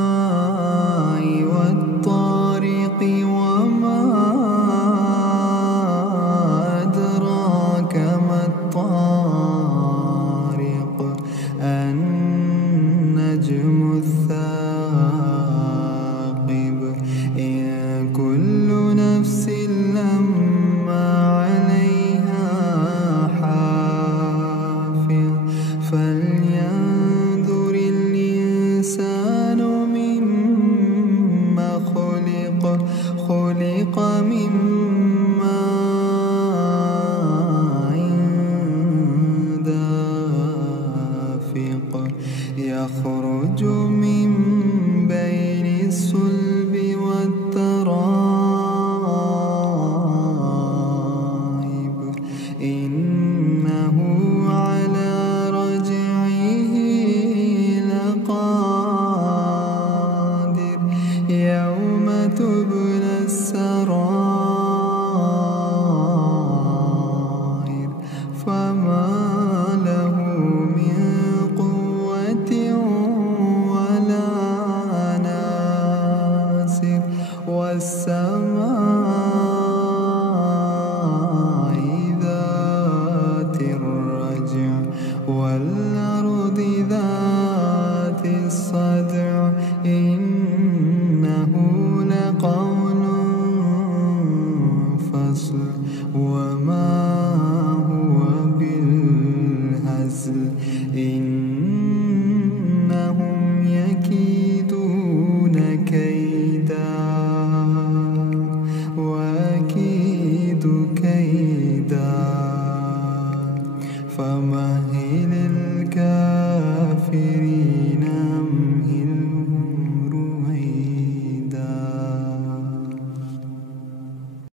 والسماء والطارق وما أدراك ما الطارق النجم الثاقب إن كل نفس لما عليها حافظ فلينظر الإنسان مما خلق من ماء دافق يخرج من بين الصلب والترائب إنه على رجعه لقادر يوم تبلى السرائر فما له من قوة ولا ناصر والسماء ذات الرجع والأرض ذات الصدع إنه لقول فصل وما هو بالهزل إنهم يكيدون كيدا وأكيد كيدا فمهل الكافرين